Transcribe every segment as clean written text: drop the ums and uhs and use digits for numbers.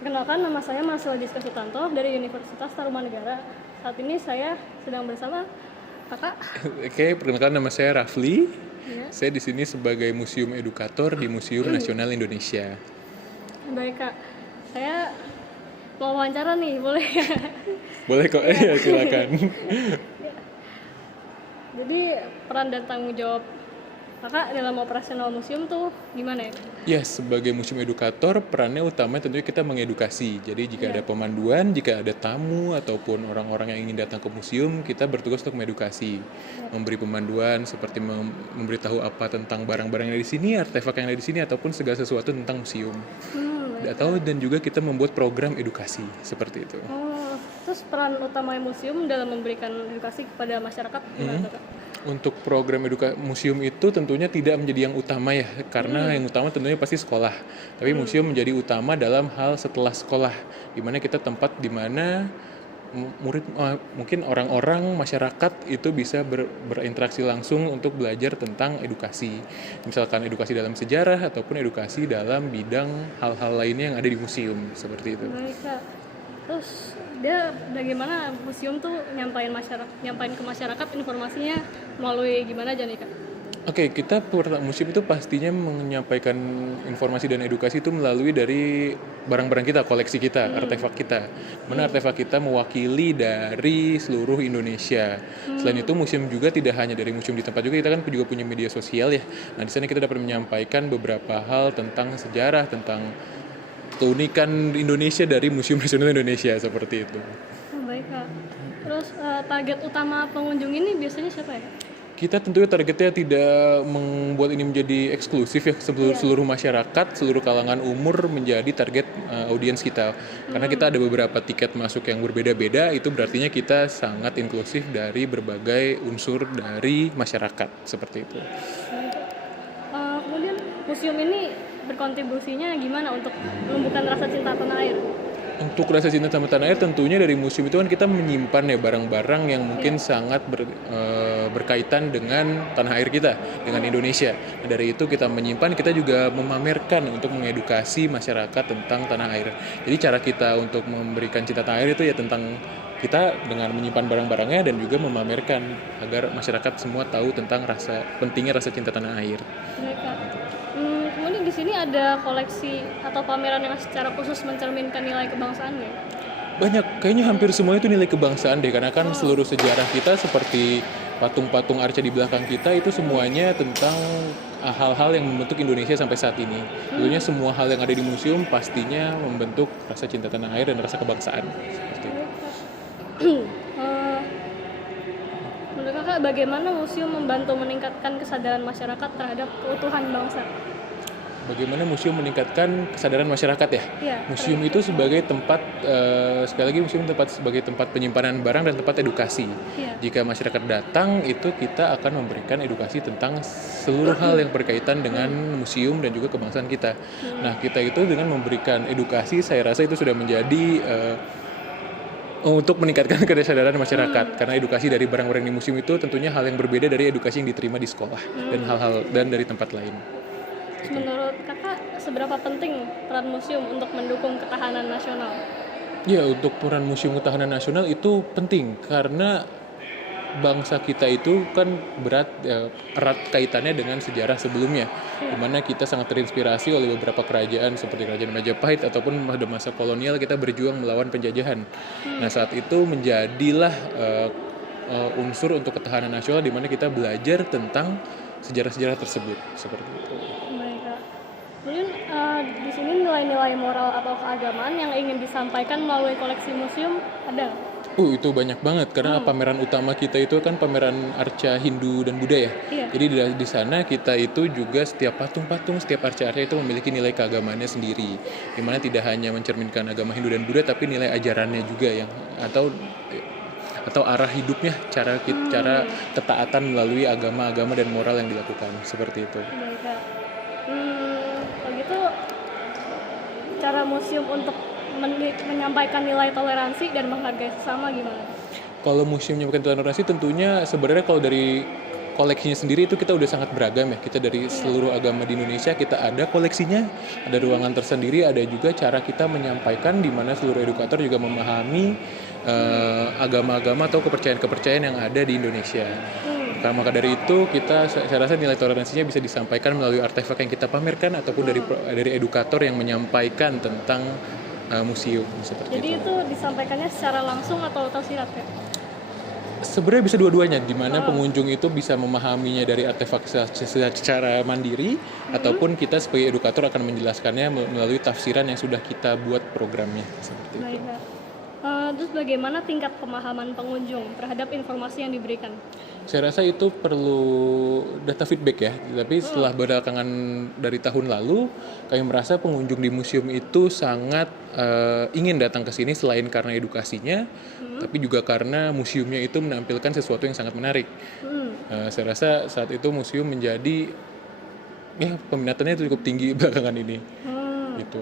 Perkenalkan, nama saya Marcella Diska Sutanto dari Universitas Tarumanegara. Saat ini saya sedang bersama kakak. Oke, perkenalkan nama saya Rafli. Ya. Saya di sini sebagai museum edukator di Museum Nasional Indonesia. Baik kak, saya mau wawancara nih, boleh? Boleh kok, ya silakan. Jadi peran dan tanggung jawab kakak dalam operasional museum tuh gimana ya? Ya, sebagai museum edukator, perannya utama tentunya kita mengedukasi. Jadi jika ada pemanduan, jika ada tamu ataupun orang-orang yang ingin datang ke museum, kita bertugas untuk mengedukasi, memberi pemanduan seperti memberitahu apa tentang barang-barang yang ada di sini, artefak yang ada di sini, ataupun segala sesuatu tentang museum. Dan juga kita membuat program edukasi seperti itu. Terus peran utama museum dalam memberikan edukasi kepada masyarakat gimana kak? Untuk program museum itu tentunya tidak menjadi yang utama ya, karena yang utama tentunya pasti sekolah. Tapi museum menjadi utama dalam hal setelah sekolah, di mana kita tempat di mana murid, mungkin orang-orang masyarakat itu bisa berinteraksi langsung untuk belajar tentang edukasi. Misalkan edukasi dalam sejarah ataupun edukasi dalam bidang hal-hal lainnya yang ada di museum, seperti itu. Baik kak. Terus dia bagaimana museum tuh nyampain ke masyarakat informasinya melalui gimana aja nih kak? Oke, kita museum itu pastinya menyampaikan informasi dan edukasi itu melalui dari barang-barang kita, koleksi kita, artefak kita. Mana artefak kita mewakili dari seluruh Indonesia. Selain itu museum juga tidak hanya dari museum di tempat juga, kita kan juga punya media sosial ya. Nah, di sana kita dapat menyampaikan beberapa hal tentang sejarah, tentang keunikan Indonesia dari Museum Nasional Indonesia, seperti itu. Baik kak. Terus target utama pengunjung ini biasanya siapa ya? Kita tentunya targetnya tidak membuat ini menjadi eksklusif ya, seluruh masyarakat, seluruh kalangan umur menjadi target audiens kita. Karena kita ada beberapa tiket masuk yang berbeda-beda, itu berartinya kita sangat inklusif dari berbagai unsur dari masyarakat, seperti itu. Kemudian museum ini berkontribusinya gimana untuk menumbuhkan rasa cinta tanah air? Untuk rasa cinta sama tanah air tentunya dari museum itu kan kita menyimpan ya barang-barang yang mungkin sangat berkaitan dengan tanah air kita, dengan Indonesia. Nah, dari itu kita menyimpan, kita juga memamerkan untuk mengedukasi masyarakat tentang tanah air. Jadi cara kita untuk memberikan cinta tanah air itu ya tentang kita dengan menyimpan barang-barangnya dan juga memamerkan agar masyarakat semua tahu tentang pentingnya rasa cinta tanah air. Mereka. Kemudian di sini ada koleksi atau pameran yang secara khusus mencerminkan nilai kebangsaan ya? Banyak, kayaknya hampir semua itu nilai kebangsaan deh, karena kan seluruh sejarah kita seperti patung-patung arca di belakang kita itu semuanya tentang hal-hal yang membentuk Indonesia sampai saat ini. Tentunya semua hal yang ada di museum pastinya membentuk rasa cinta tanah air dan rasa kebangsaan. Seperti itu. Menurut kakak bagaimana museum membantu meningkatkan kesadaran masyarakat terhadap keutuhan bangsa? Bagaimana museum meningkatkan kesadaran masyarakat ya? Iya. Museum itu sebagai tempat, sekali lagi museum sebagai tempat penyimpanan barang dan tempat edukasi. Iya. Jika masyarakat datang, itu kita akan memberikan edukasi tentang seluruh hal yang berkaitan dengan museum dan juga kebangsaan kita. Nah, kita itu dengan memberikan edukasi, saya rasa itu sudah menjadi untuk meningkatkan kesadaran masyarakat. Karena edukasi dari barang-barang di museum itu tentunya hal yang berbeda dari edukasi yang diterima di sekolah dan dari tempat lain. Menurut kakak, seberapa penting peran museum untuk mendukung ketahanan nasional? Ya, untuk peran Museum Ketahanan Nasional itu penting karena bangsa kita itu kan erat kaitannya dengan sejarah sebelumnya, di mana kita sangat terinspirasi oleh beberapa kerajaan seperti Kerajaan Majapahit ataupun pada masa kolonial kita berjuang melawan penjajahan. Nah, saat itu menjadilah unsur untuk ketahanan nasional di mana kita belajar tentang sejarah-sejarah tersebut, seperti itu. Kemudian di sini nilai-nilai moral atau keagamaan yang ingin disampaikan melalui koleksi museum ada? Itu banyak banget karena pameran utama kita itu kan pameran arca Hindu dan Buddha ya. Iya. Jadi di sana kita itu juga setiap patung-patung, setiap arca-arca itu memiliki nilai keagamaannya sendiri. Di mana tidak hanya mencerminkan agama Hindu dan Buddha tapi nilai ajarannya juga yang atau arah hidupnya, cara ketaatan melalui agama-agama dan moral yang dilakukan, seperti itu. Baik, Kak. Kalau gitu cara museum untuk menyampaikan nilai toleransi dan menghargai sesama gimana? Kalau museum menyampaikan toleransi tentunya sebenarnya kalau dari koleksinya sendiri itu kita udah sangat beragam ya. Kita dari seluruh agama di Indonesia kita ada koleksinya, ada ruangan tersendiri, ada juga cara kita menyampaikan di mana seluruh edukator juga memahami agama-agama atau kepercayaan-kepercayaan yang ada di Indonesia. Karena maka dari itu saya rasa nilai toleransinya bisa disampaikan melalui artefak yang kita pamerkan ataupun dari edukator yang menyampaikan tentang museum seperti Jadi itu disampaikannya secara langsung atau tersirat ya? Sebenarnya bisa dua-duanya, di mana pengunjung itu bisa memahaminya dari artefak secara mandiri, ataupun kita sebagai edukator akan menjelaskannya melalui tafsiran yang sudah kita buat programnya seperti itu. Baik, Kak. Terus bagaimana tingkat pemahaman pengunjung terhadap informasi yang diberikan? Saya rasa itu perlu data feedback ya, tapi setelah belakangan dari tahun lalu, kami merasa pengunjung di museum itu sangat ingin datang ke sini selain karena edukasinya, tapi juga karena museumnya itu menampilkan sesuatu yang sangat menarik. Saya rasa saat itu museum menjadi, ya peminatannya itu cukup tinggi belakangan ini, gitu.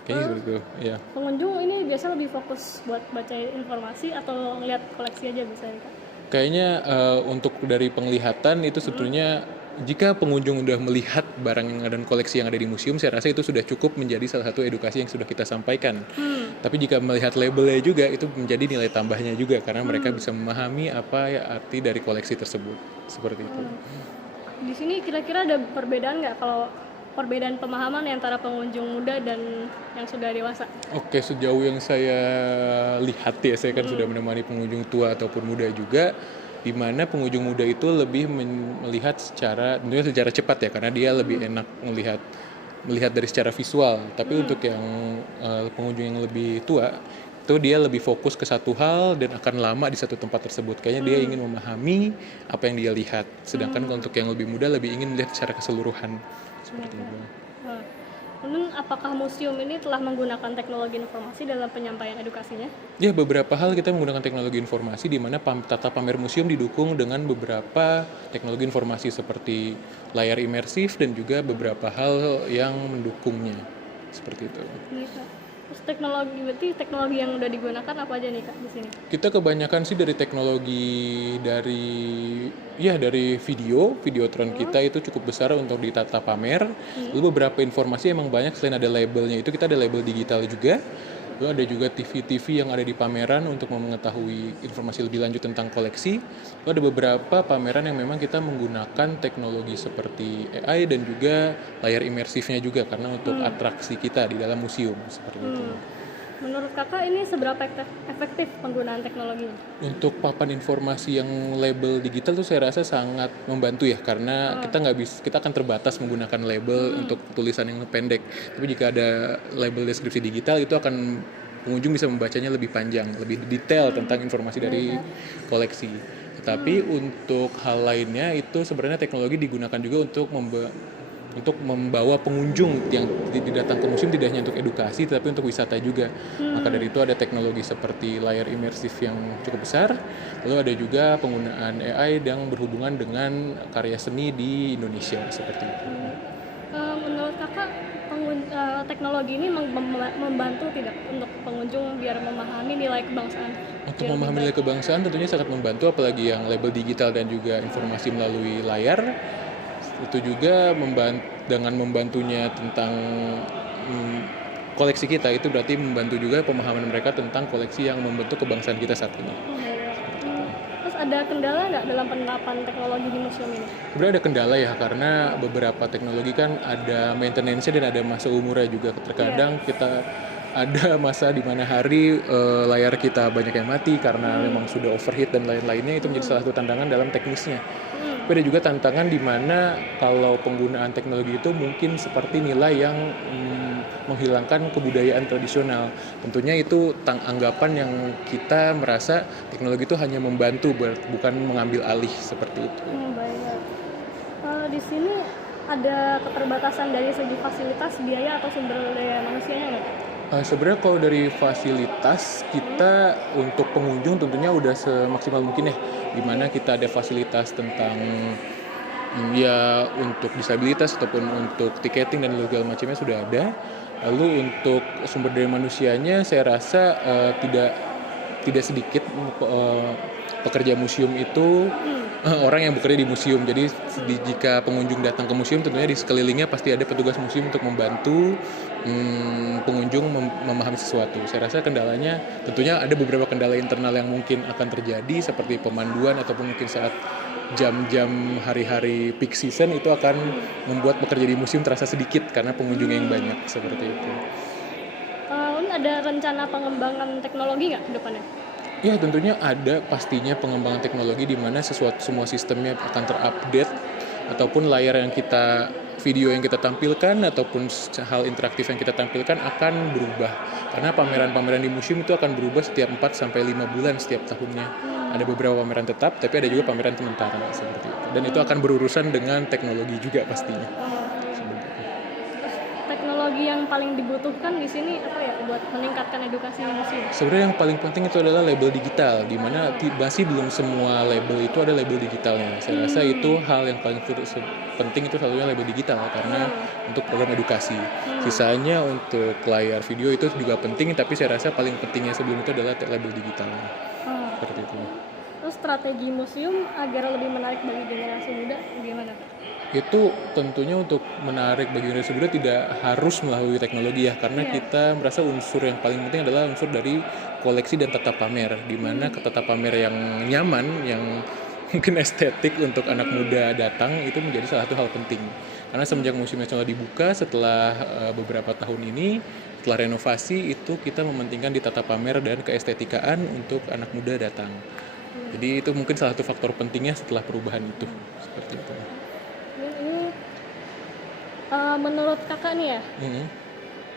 Kayaknya seperti itu, ya. Pengunjung ini biasa lebih fokus buat baca informasi atau ngeliat koleksi aja biasanya, Kak? Kayaknya untuk dari penglihatan itu sebetulnya jika pengunjung udah melihat barang dan koleksi yang ada di museum, saya rasa itu sudah cukup menjadi salah satu edukasi yang sudah kita sampaikan. Tapi jika melihat labelnya juga itu menjadi nilai tambahnya juga karena mereka bisa memahami apa ya arti dari koleksi tersebut. Seperti itu. Di sini kira-kira ada perbedaan nggak kalau perbedaan pemahaman antara pengunjung muda dan yang sudah dewasa? Oke, sejauh yang saya lihat ya, saya kan sudah menemani pengunjung tua ataupun muda juga, di mana pengunjung muda itu lebih melihat tentunya secara cepat ya, karena dia lebih enak melihat dari secara visual. Tapi untuk yang pengunjung yang lebih tua, itu dia lebih fokus ke satu hal dan akan lama di satu tempat tersebut. Kayaknya dia ingin memahami apa yang dia lihat. Sedangkan untuk yang lebih muda lebih ingin melihat secara keseluruhan. Seperti itu. Kemudian apakah museum ini telah menggunakan teknologi informasi dalam penyampaian edukasinya? Ya, beberapa hal kita menggunakan teknologi informasi di mana tata pamer museum didukung dengan beberapa teknologi informasi seperti layar imersif dan juga beberapa hal yang mendukungnya. Seperti itu. Gitu. Terus teknologi yang udah digunakan apa aja nih, Kak, di sini? Kita kebanyakan sih dari teknologi dari videotron kita itu cukup besar untuk ditata pamer. Lalu beberapa informasi emang banyak selain ada labelnya itu kita ada label digital juga. Lalu ada juga TV-TV yang ada di pameran untuk mengetahui informasi lebih lanjut tentang koleksi. Lalu ada beberapa pameran yang memang kita menggunakan teknologi seperti AI dan juga layar imersifnya juga karena untuk atraksi kita di dalam museum seperti itu. Menurut Kakak ini seberapa efektif penggunaan teknologinya? Untuk papan informasi yang label digital tuh saya rasa sangat membantu ya karena kita akan terbatas menggunakan label untuk tulisan yang pendek. Tapi jika ada label deskripsi digital itu akan pengunjung bisa membacanya lebih panjang, lebih detail tentang informasi dari koleksi. Tetapi untuk hal lainnya itu sebenarnya teknologi digunakan juga untuk membawa pengunjung yang datang ke museum tidak hanya untuk edukasi tetapi untuk wisata juga. Maka dari itu ada teknologi seperti layar imersif yang cukup besar, lalu ada juga penggunaan AI yang berhubungan dengan karya seni di Indonesia seperti itu. Menurut Kakak teknologi ini membantu tidak untuk pengunjung biar memahami nilai kebangsaan? Untuk memahami nilai kebangsaan tentunya sangat membantu, apalagi yang label digital dan juga informasi melalui layar. Itu juga dengan membantunya tentang koleksi kita, itu berarti membantu juga pemahaman mereka tentang koleksi yang membentuk kebangsaan kita saat ini. Terus ada kendala nggak dalam penerapan teknologi di museum ini? Sebenarnya ada kendala ya, karena beberapa teknologi kan ada maintenance-nya dan ada masa umurnya juga. Terkadang kita ada masa di mana hari layar kita banyak yang mati karena memang sudah overheat dan lain-lainnya, itu menjadi salah satu tantangan dalam teknisnya. Tapi ada juga tantangan di mana kalau penggunaan teknologi itu mungkin seperti nilai yang menghilangkan kebudayaan tradisional. Tentunya itu anggapan yang kita merasa teknologi itu hanya membantu, bukan mengambil alih seperti itu. Baik. Di sini ada keterbatasan dari segi fasilitas, biaya atau sumber daya manusianya nggak? Sebenarnya kalau dari fasilitas kita untuk pengunjung tentunya udah semaksimal mungkin ya, dimana kita ada fasilitas tentang untuk disabilitas ataupun untuk tiketing dan segala macamnya sudah ada. Lalu untuk sumber daya manusianya saya rasa tidak sedikit pekerja museum itu orang yang bekerja di museum. Jadi jika pengunjung datang ke museum, tentunya di sekelilingnya pasti ada petugas museum untuk membantu pengunjung memahami sesuatu. Saya rasa kendalanya tentunya ada beberapa kendala internal yang mungkin akan terjadi seperti pemanduan ataupun mungkin saat jam-jam hari-hari peak season itu akan membuat pekerja di museum terasa sedikit karena pengunjung yang banyak seperti itu. Ada rencana pengembangan teknologi nggak ke depannya? Ya tentunya ada pastinya pengembangan teknologi di mana semua sistemnya akan terupdate ataupun layar yang video yang kita tampilkan ataupun hal interaktif yang kita tampilkan akan berubah. Karena pameran-pameran di museum itu akan berubah setiap 4 sampai 5 bulan setiap tahunnya. Ada beberapa pameran tetap, tapi ada juga pameran sementara seperti itu. Dan itu akan berurusan dengan teknologi juga pastinya. Teknologi yang paling dibutuhkan di sini apa ya buat meningkatkan edukasi museum? Sebenarnya yang paling penting itu adalah label digital, di mana masih belum semua label itu ada label digitalnya. Saya rasa itu hal yang paling penting itu selalunya label digital karena untuk program edukasi. Sisanya untuk layar video itu juga penting, tapi saya rasa paling pentingnya sebelum itu adalah label digitalnya. Seperti itu. Terus strategi museum agar lebih menarik bagi generasi muda gimana? Itu tentunya untuk menarik bagi generasi muda tidak harus melalui teknologi ya, karena kita merasa unsur yang paling penting adalah unsur dari koleksi dan tata pamer, di mana tata pamer yang nyaman, yang mungkin estetik untuk anak muda datang itu menjadi salah satu hal penting. Karena semenjak Museum Nasional dibuka setelah beberapa tahun ini, setelah renovasi itu kita mementingkan di tata pamer dan keestetikaan untuk anak muda datang. Jadi itu mungkin salah satu faktor pentingnya setelah perubahan itu, seperti itu. Menurut kakak nih ya,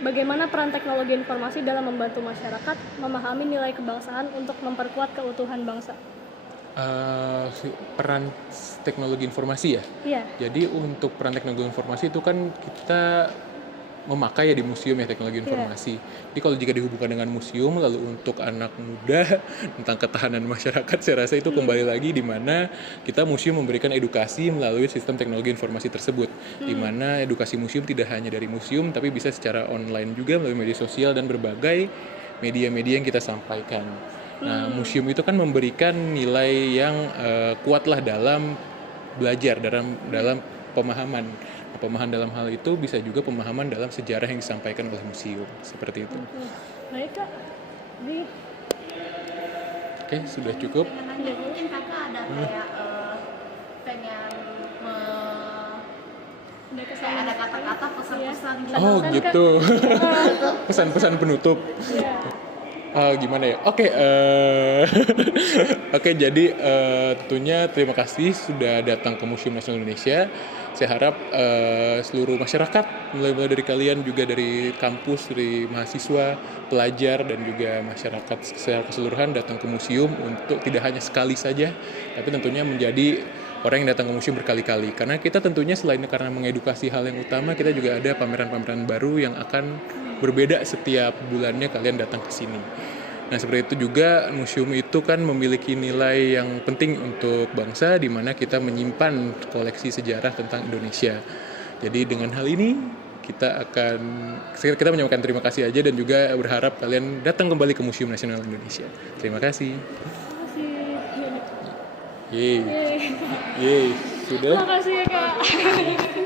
bagaimana peran teknologi informasi dalam membantu masyarakat memahami nilai kebangsaan untuk memperkuat keutuhan bangsa? Peran teknologi informasi ya? Iya. Jadi untuk peran teknologi informasi itu kan kita memakai ya di museum ya teknologi informasi. Jadi kalau jika dihubungkan dengan museum, lalu untuk anak muda tentang ketahanan masyarakat, saya rasa itu kembali lagi di mana kita museum memberikan edukasi melalui sistem teknologi informasi tersebut. Di mana edukasi museum tidak hanya dari museum, tapi bisa secara online juga melalui media sosial dan berbagai media-media yang kita sampaikan. Nah, museum itu kan memberikan nilai yang kuatlah dalam belajar, dalam pemahaman. Pemahaman dalam hal itu bisa juga pemahaman dalam sejarah yang disampaikan oleh museum, seperti itu. Baik kak, Oke, sudah cukup. Mungkin kakak ada kayak pengen kayak ada kata-kata pesan-pesan gitu. Oh gitu, pesan-pesan penutup. Gimana ya? Oke, jadi tentunya terima kasih sudah datang ke Museum Nasional Indonesia. Saya harap seluruh masyarakat, mulai dari kalian juga dari kampus, dari mahasiswa, pelajar, dan juga masyarakat secara keseluruhan datang ke museum untuk tidak hanya sekali saja, tapi tentunya menjadi orang yang datang ke museum berkali-kali. Karena kita tentunya selain karena mengedukasi hal yang utama, kita juga ada pameran-pameran baru yang akan berbeda setiap bulannya kalian datang ke sini. Nah, seperti itu juga museum itu kan memiliki nilai yang penting untuk bangsa, di mana kita menyimpan koleksi sejarah tentang Indonesia. Jadi dengan hal ini kita menyampaikan terima kasih aja dan juga berharap kalian datang kembali ke Museum Nasional Indonesia. Terima kasih. Yeay. Sudah. Terima kasih ya kak.